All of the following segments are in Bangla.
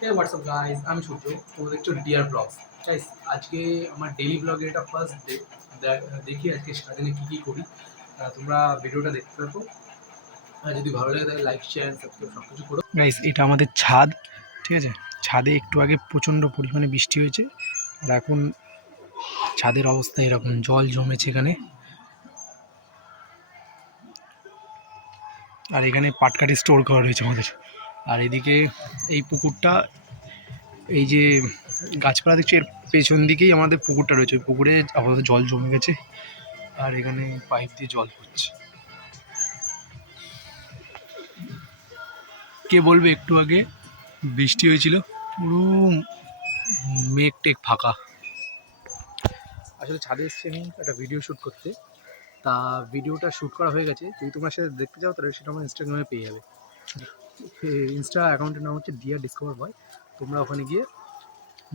হে হোয়াটসঅ্যাপ গাইস, আমি সূর্য। তোমরা দেখছো ডিয়ার ব্লগস। গাইস, আজকে আমার ডেইলি ব্লগের এটা ফার্স্ট ডে। দেখি আজকে সারাদিনে কী কী করি। তোমরা ভিডিওটা দেখতে থাকো। যদি ভালো লাগে তাহলে লাইক শেয়ার সাবস্ক্রাইব সব কিছু করো। গাইস, এটা আমাদের ছাদ, ঠিক আছে? ছাদে একটু আগে প্রচণ্ড পরিমাণে বৃষ্টি হয়েছে, আর এখন ছাদের অবস্থা এরকম, জল জমেছে এখানে। আর এখানে পাটকাঠি স্টোর করা রয়েছে আমাদের। আর এদিকে এই পুকুরটা, এই যে গাছপালা দেখছি এর পেছন দিকেই আমাদের পুকুরটা রয়েছে। ওই পুকুরে আপাতত জল জমে গেছে, আর এখানে পাইপ দিয়ে জল পড়ছে। কে বলবে একটু আগে বৃষ্টি হয়েছিল, পুরো মেঘ টেক ফাঁকা। আসলে ছাদে এসছি আমি একটা ভিডিও শ্যুট করতে, তা ভিডিওটা শ্যুট করা হয়ে গেছে। যদি তোমরা সেটা দেখতে চাও তাহলে সেটা আমার ইনস্টাগ্রামে পেয়ে যাবে। ইনস্টা অ্যাকাউন্টের নাম হচ্ছে ডিয়ার ডিসকভার বয়। তোমরা ওখানে গিয়ে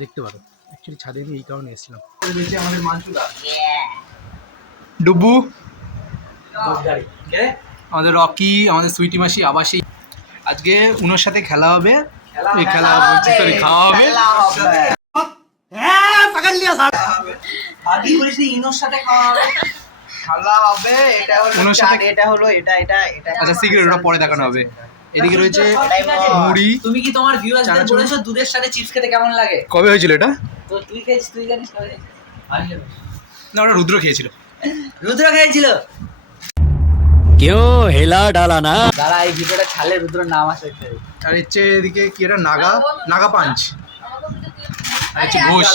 দেখতে পারো। অ্যাকচুয়ালি ছাদে আমি এই কারণে এসেছিলাম। আমাদের মাঞ্চুদা, ডুবু, আমাদের রকি, আমাদের সুইটি মাসি আবাসী। আজকে উনোর সাথে খেলা হবে, খেলা বলছি সরি, খাওয়া হবে। আচ্ছা সিগারেট ওটা পরে দেখানো হবে। এদিকে রয়েছে মুড়ি। তুমি কি তোমার ভিউয়ারদের বলেছো দুধের সাথে চিপস খেতে কেমন লাগে? কবে হয়েছিল এটা? তো তুই খেয়েছিস, তুই জানিস কবে? না, ওটা রুদ্র খেয়েছিল। রুদ্র খেয়েছিল। क्यों हिला डाला ना। দাঁড়া, এই ভিডিওটা ছাড়লে রুদ্রর নাম আসবে। আর হচ্ছে এদিকে কি এটা নাগা পাঞ্চ। আর হচ্ছে ঘোষ।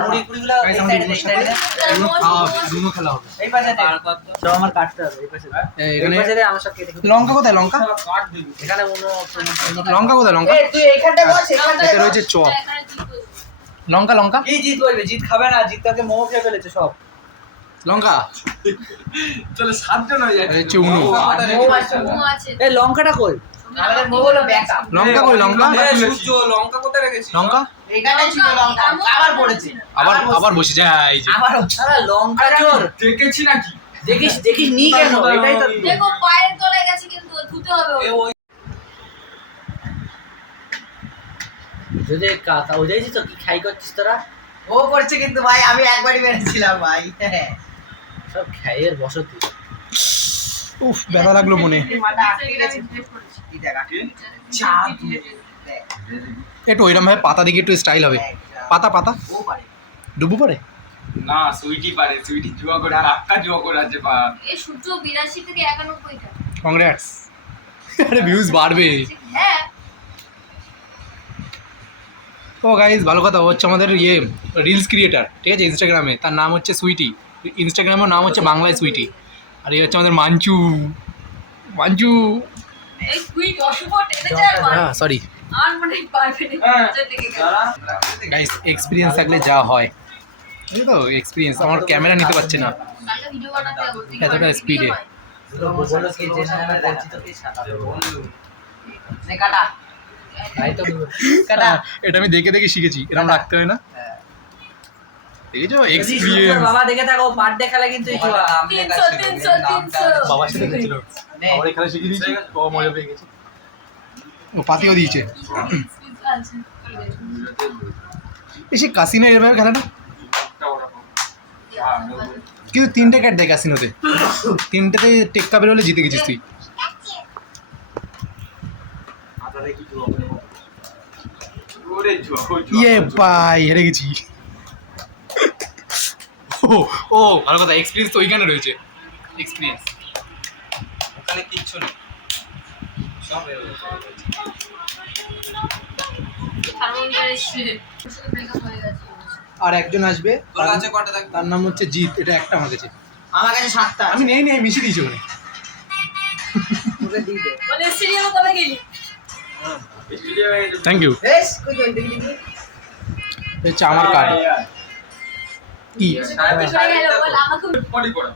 মুড়ি কুড়িগুলো Guys, আমাদের উনোর সাথে এগুলো খাওয়া হবে, উনো খেলা হবে। এই পাশে সব আমার কাটতে হবে। এই পাশে এখানে আমার সব কেটে লঙ্কা কোথায়? লঙ্কা এখানে লঙ্কা কোথায়? লঙ্কা এই তুই এইখানটা বস, এইখানটা এতে রয়েছে চপ। লঙ্কা লঙ্কা এই জিত বলবে, জিত খাবে না, জিত তাকে মোমো খেয়ে ফেলেছে সব। লঙ্কা চলে 7 জন হয়ে আর হচ্ছে উনো। এই লঙ্কাটা কই? আমাদের মোমো হলো ব্যাকআপ। লঙ্কা কই? লঙ্কা সূর্য লঙ্কা কোথায় রেখেছিস? লঙ্কা এখানে ছিল লঙ্কা, আবার পড়েছে। আবার বসে যায় এই যে। আবার সারা লঙ্কা চোর। দেখেছি নাকি? দেখিস দেখিস নি কেন? এটাই তো দেখো পায়ের তলায় গেছে, কিন্তু ধুতে হবে। যদি কাকা ওই যাইছিস তো কি খাই করছিস তোরা? ও করছে কিন্তু ভাই, আমি একবারই মেরেছিলাম ভাই। সব খাইয়ের বসতি। উফ, ব্যথা লাগলো মনে। একটু ওইরকম ভাবে পাতা দিকে একটু স্টাইল হবে। পাতা পাতা ডুবু পারে না, সুইটি পারে। সুইটি জুয়া করে, টাকা জুয়া করে আছে বা। এই সূর্য 82 থেকে 91 টা। কংগ্রেটস। আরে ভিউজ বাড়বে। হ্যাঁ, ও গাইজ, ভালো কথা। হচ্ছে আমাদের রিলস ক্রিয়েটার, ঠিক আছে, ইনস্টাগ্রামে। তার নাম হচ্ছে সুইটি। ইনস্টাগ্রামের নাম হচ্ছে বাংলায় সুইটি। আর এই হচ্ছে আমাদের মাঞ্চু। এই কুইক অশুভ টেনে যায় হ্যাঁ সরি আর মানে পারবে না থেকে গেল। গাইস, এক্সপিরিয়েন্স থাকলে যা হয়, এই তো এক্সপিরিয়েন্স। আমার ক্যামেরা নিতে পারছে না কালকে ভিডিও বানাতে হবে এতটা স্পিডে। বলো কি যে সামনে দেখছি তো কি সাদা বন্ধু নে কাটা ভাই তো কাটা। এটা আমি দেখে দেখে শিখেছি, এরকম রাখতে হয় না। দেখেছো এক্সপিরিয়েন্স। বাবা দেখে থাকো, বার্থডে খেলা কিন্তু এই জুয়া। 300 বাবার সাথে গেছিল, বাবার এখানে শিখিয়ে দিয়েছি, ও মজা পেয়ে গেছে। ও পাতিও দিয়েছে। এসে কাসিনো এরভাবে খেলে না, কিন্তু 3টে ক্যাট দেয় কাসিনোতে। 3টেতে টেক্কা বেরোলে জিতে গেছিস তুই। ওরে জুয়া, ইয়ে ভাই, হেরে গেছি। ও ও ভালো কথা, এক্সপিরিয়েন্স তো ওইখানে রয়েছে। এক্সপিরিয়েন্স ওখানে কিচ্ছু নেই, সব আর একজন আসবে, তোর কাছে কটা থাকবে? তার নাম হচ্ছে জিৎ। এটা একটা আমার কাছে, আমার কাছে 7টা আমি নেই মিশিয়ে দিয়েছি ওখানে। তোকে দিয়ে দে। বলে সিরিয়াল কবে গেলি? Thank you. বেশ কই কই দেখি দেখি। হচ্ছে আমার কার্ড। কি বল আমাকে পলি পড়া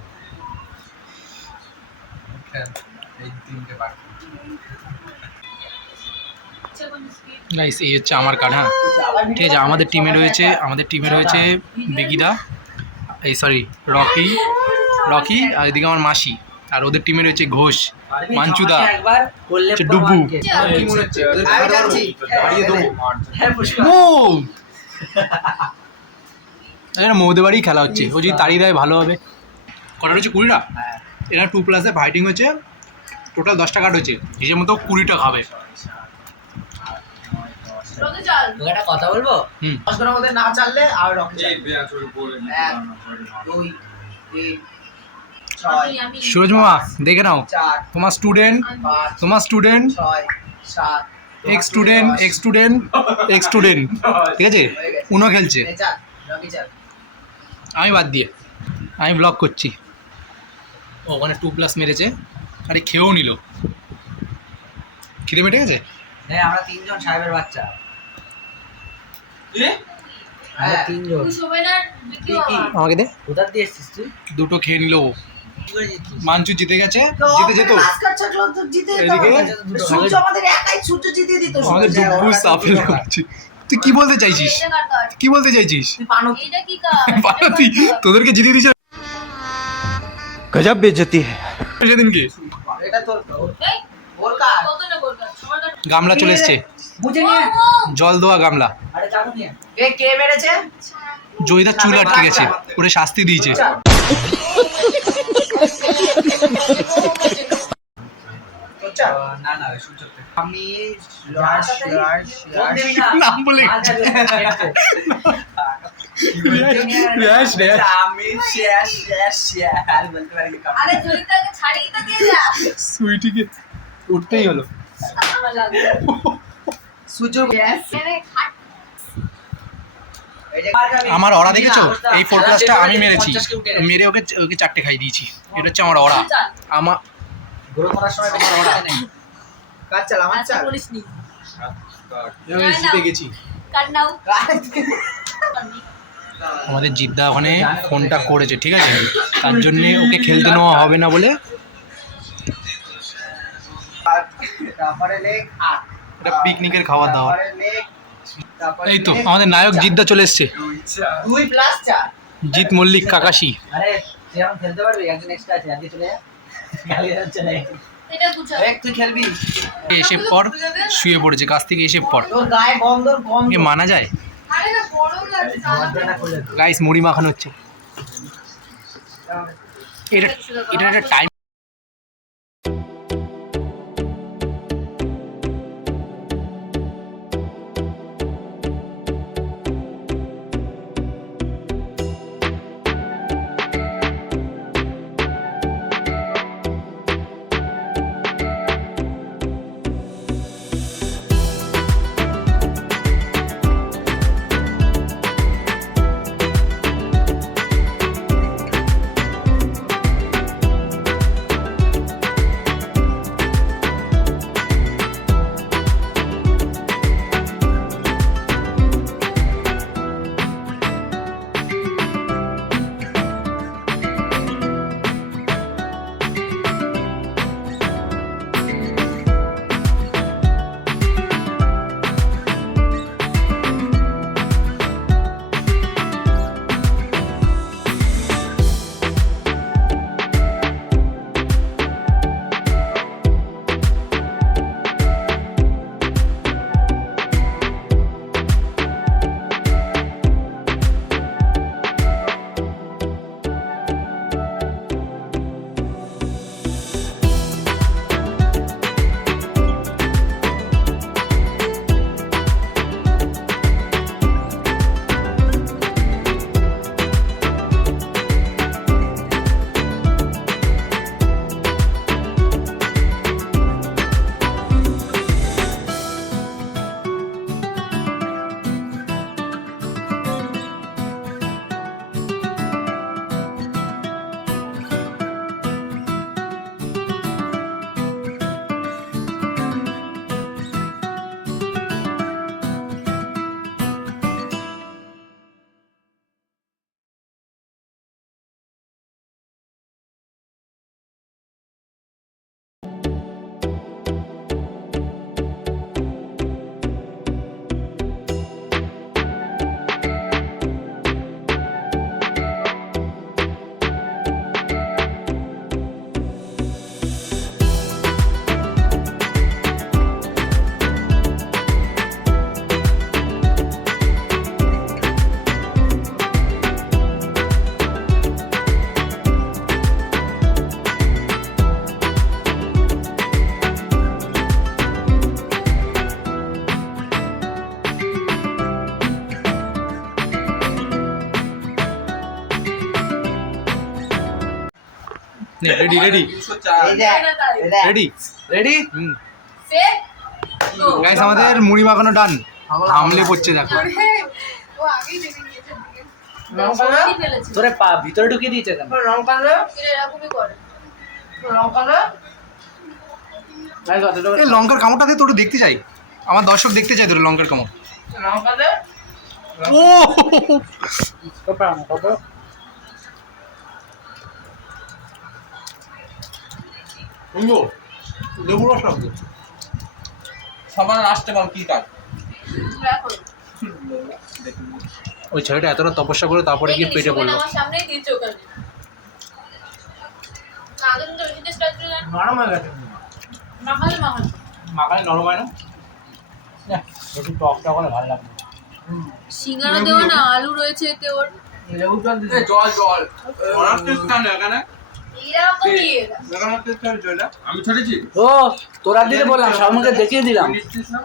গাইস, এই হচ্ছে আমার কার্ড। হ্যাঁ ঠিক আছে। আমাদের টিমে রয়েছে বেগিদা, এই সরি রকি, আর এদিকে আমার মাসি, আর ওদের টিমে রয়েছে ঘোষ, মাঞ্চুদা, একবার করলে হচ্ছে ডুবু। কি মনে হচ্ছে আমি যাচ্ছি বাড়িয়ে দেবো। হ্যাঁ পুষ্পা মৌদে বাড়ি খেলা হচ্ছে, ও যদি তাড়িয়ে দেয় ভালো হবে। কটা রয়েছে? 20টা। হ্যাঁ। এরা 2+এ ফাইটিং হয়েছে, টোটাল 10টা কার্ড হয়েছে, হিসেবে মতো 20টা খাবে। রোদে চল। তোকে একটা কথা বলবো, হুম। 10 ঘন্টার মধ্যে না চাললে আর রকি এই বেয়াচুরি বলে 1 2 3 6 আমি সুরজ মামা দেখে নাও, 4 তোমার স্টুডেন্ট, 5 তোমার student, 6 7 ex student, ex student, ex student, ঠিক আছে? উনো খেলছে, চাল রকি চাল। আমি বাদ দিয়ে আমি ব্লক করছি। ওখানে 2+ মেরেছে, আরে খেয়েও নিল। খিদে মেটে গেছে? হ্যাঁ আমরা তিনজন সাহেবের বাচ্চা, এ আমরা তিনজন। তুই শোবে না দেখি কি? বাবা। আমাকে দে। কোথা দিয়ে এসেছিস তুই? দুটো খেয়ে নিল। কি করে জিতছিস? মাঞ্চু জিতে গেছে, জিতে যেত। এদিকে সূর্য আমাদের একাই সূর্য জিতিয়ে দিত। আমাদের ডুবু সাফেল করছে। তুই কি বলতে চাইছিস? এটা কার কার্ড? কি বলতে চাইছিস? তুই পানো এটা কি কার্ড? পালাতি তোদেরকে জিতিয়ে দিয়েছে गजब बेइज्जती है। সেদিনকে। এটা তোর এই, ওর কাজ কত না বল কার্ড? সবার কার্ড। গামলা চলে এসছে, বুঝে নিয়ে জল দেওয়া গামলা। আরে চালু নিয়ে এ কে মেরেছে? জয়িদার চুল আটকে গেছে, ওরে শাস্তি দিয়েছে। না না সূর্য আমি নাম বলে গেছে। Rash, rash. আমি শেষ শেষ শেষ বলতে পারি না। আরে জয়িতাকে ছাড়িয়ে তো দিয়ে যা। সুইটিকে উঠতেই হলো। আমার লাগবে। সূর্য এখানে খাট। আমার অরা দেখেছো? এই 4+টা আমি মেরেছি, মেরে ওকে ওকে 4টে খাই দিয়েছি। এটা হচ্ছে আমার অরা। চাল। আমার গ্রো করার সময় তোমার ওরা নেই। কাজ চাল আমার আচ্ছা চাল। বলিসনি। জিতে গেছি। কাট নাও। আমাদের জিদ্দা ওখানে ফোনটা করেছে, ঠিক আছে? তার জন্যে ওকে খেলতে নেওয়া হবে না বলে তারপরে লেগ আট, এটা পিকনিকের খাওয়া দাওয়া। তারপরে লেগ, তারপরে এই তো লেগ, আমাদের নায়ক জিদ্দা চলে এসছে, 2+4। জিৎ মল্লিক কাকাশি। আরে তুই এখন খেলতে পারবি? একজন এক্সট্রা আছে, আজকে চলে যা। গালি যাচ্ছে না। এটা গুছা। এক তুই খেলবি? এসে পর শুয়ে পড়েছে, কাছ থেকে এসে পর। তোর গায়ে গন্ধর গন্ধ। একে মানা যায়? আরে না বড় লাগছে। দরজাটা খুলে দে। গাইস মুড়ি মাখানো হচ্ছে। এটা এটা একটা টাইম। রেডি রেডি এই দেখ এই দেখ ready ready set go guys আমাদের মুড়ি মাখানো ডান আমলে পড়ছে দেখো ও আগেই দেখে নিয়েছে লঙ্কা না? সত্যি ফেলেছে তোরে পা ভিতরে ঢুকিয়ে দিয়েছে কেন লঙ্কা না এরা এরকমই করে লঙ্কা না ভাই কতটুকু এই লঙ্কার কামড়টা দিয়ে তোর দেখতে চাই আমার দর্শক দেখতে চাই তোর লঙ্কার কামড় লঙ্কা দে ও কত সুন্দর লেবু রস লাগবে সবার লাস্টে বল কি কাজ দেখো ওই ছেলেটা এতটা তপস্যা করে তারপরে গিয়ে পেটে পড়লো আমার সামনেই দিয়েছে ওখানে আগে তো বেশি স্টার্ট করে নরম হয়ে গেছে মাখালে মাখালে মাখালে নরম হয় না একটু টক টক হলে ভালো লাগবে সিঙ্গারা দেওয়া না আলু রয়েছে এতে ওর লেবু জল দিতে জল জল ওরা টেস্ট না এখানে এরকম কি এরা এখানে টেস্ট হবে জলটা আমি ছেড়েছি ও তোরা দিতে বললাম সবাইকে দেখিয়ে দিলাম নিচ্ছিস না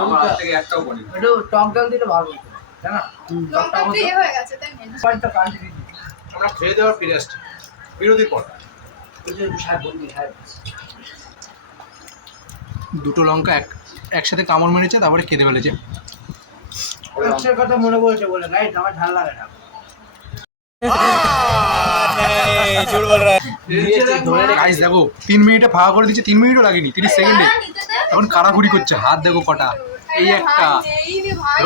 আমার হাত থেকে একটাও পড়ি একটু টক জল দিলে ভালো হতো জানা লঙ্কা দিয়ে হয়ে গেছে তাই না পয়েন্টটা কাটে দিবি আমরা খেয়ে দেওয়ার ফিরে আসছি বিরতির পর সাহেব বলবি সাহেব দুটো লঙ্কা একসাথে কামড় মেরেছে তারপরে খেতে ফেলেছে একটার কথা মনে পড়ছে বলে গাইড আমার ঝাল লাগে না গাইস দেখো 3 মিনিটে ফাঁকা করে দিচ্ছে 3 মিনিটও লাগেনি 30 সেকেন্ডে এখন কাড়াকুড়ি করছে হাত দেখো কটা এই একটা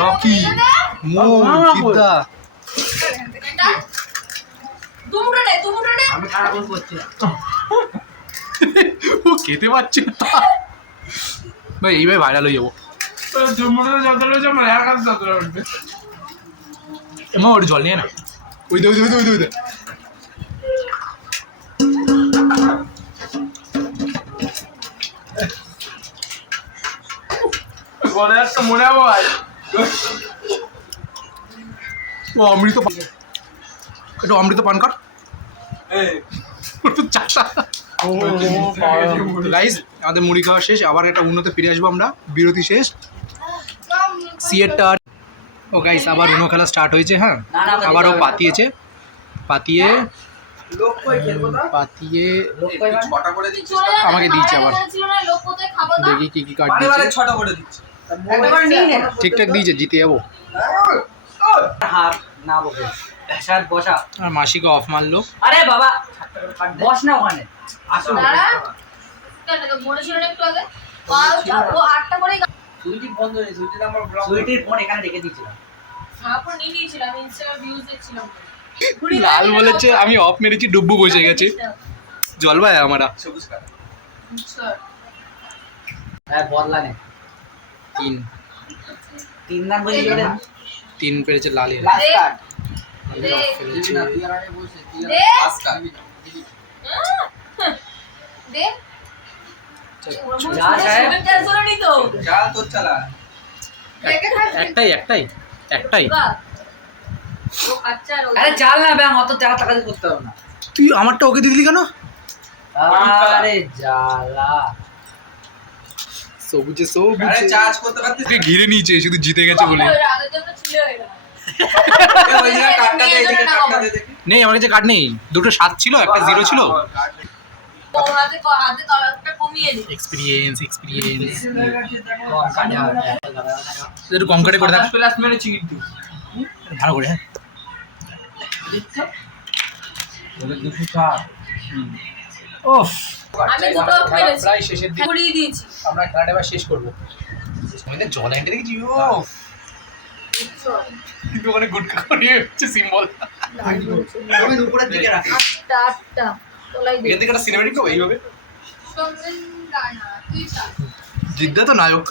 রকি মো জিদ্দা তুমুটা নে আমি খারাপ করছি না ও খেতে পারছে না ভাই এইভাবে ভাইরাল হয়ে যাবো জন্মটা যত রয়েছে আমার এক হাত যত উঠবে মা ওটা জল নিয়ে না ওই দে ওই দে ওই দে ওই দে বলে একটা মনে হবে ভাই ও অমৃত একটু অমৃত পান কর এই একটু চাষা গাইস আমাদের মুড়ি খাওয়া শেষ আবার একটা উন্নতে ফিরে আসবো আমরা বিরতি শেষ সিয়েরটা ও গাইস আবার উনো খেলা স্টার্ট হয়েছে হ্যাঁ আবারও পাতিয়েছে পাতিয়ে লোক কই খেলবো না পাতিয়ে লোক কই মানে ছটা করে দিচ্ছিস আমাকে দিয়েছে আবার। ছিল না লোক কোথায় খাবো না দেখি কি কি কাট বারে বারে দিয়েছে ছটা করে দিচ্ছি একবার নিয়ে নে ঠিকঠাক দিয়েছে জিতে যাবো হাত না বকে স্যার বসা আর মাসিকে অফ মারলো আরে বাবা বস না ওখানে আসো দাঁড়া কেন তো মনে ছিল না একটু আগে ও 8টা করে সুইটি বন্ধ নেই সুইটি নাম্বার ব্লক সুইটির ফোন এখানে রেখে দিয়েছিলাম আপন নিয়ে নিয়েছিলাম আমি ইনস্টাগ্রাম ভিউজ দেখছিলাম লাল বলেছে আমি অফ মেরেছি ডুব্বু বসে গেছে জল ভাই আমরা সবুজ কালার হ্যাঁ বদলা নে 3 তিন নাম বলে গেলে 3 পেরেছে লালে লাস্ট কার্ড দে ফেলেছে দে আজকা দে যা সাহেব। যা তোর চালা একটাই আরে চাল না ব্যাং অত টাকা টাকা দিয়ে করতে হবে না তুই আমারটা ওকে দিয়ে দিলি কেন আরে জ্বালা সবুজে আরে সবুজে চার্জ করতে পারতিস ওকে ঘিরে নিয়েছে শুধু জিতে গেছে বলে ওই জায়গায় কাটটা দে এদিকে কাটটা দে দেখি নেই আমার কাছে কার্ড নেই দুটো 7 ছিল একটা 0 ছিল এক্সপেরিয়েন্স একটু কম কাটে করে দেখ প্লাস মেরেছি কিন্তু ভালো করে হ্যাঁ ওদের 260 ওফ আমি দুটো পেরেছি প্রায় শেষের দিকে ঘুরিয়ে দিয়েছি আমরা খেলাটা এবার শেষ করবো আমাদের জল আনতে দেখেছি ও কিন্তু ওখানে গুটকা করে হচ্ছে সিম্বল তুমি উপরের দিকে রাখ টাটা তোলাই দে এখান থেকে একটা সিনেমেটিক হবে এইভাবে সঙ্গেন গানা তুই চা জিদ্দা তো নায়ক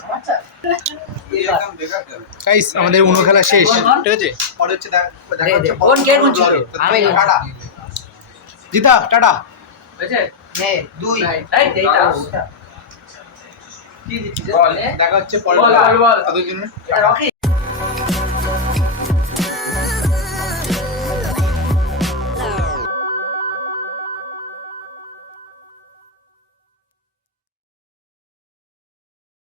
একদম বেকার গেল গাইস আমাদের উনো খেলা শেষ ঠিক আছে পরে হচ্ছে দেখা হচ্ছে কোন কে কোন ছিল আমি টাটা জিতা টাটা বুঝছে নে দুই এই এইটা কি দিচ্ছিস বল দেখা হচ্ছে পরে বল, বল, বল। তাদের জন্য এটা রকি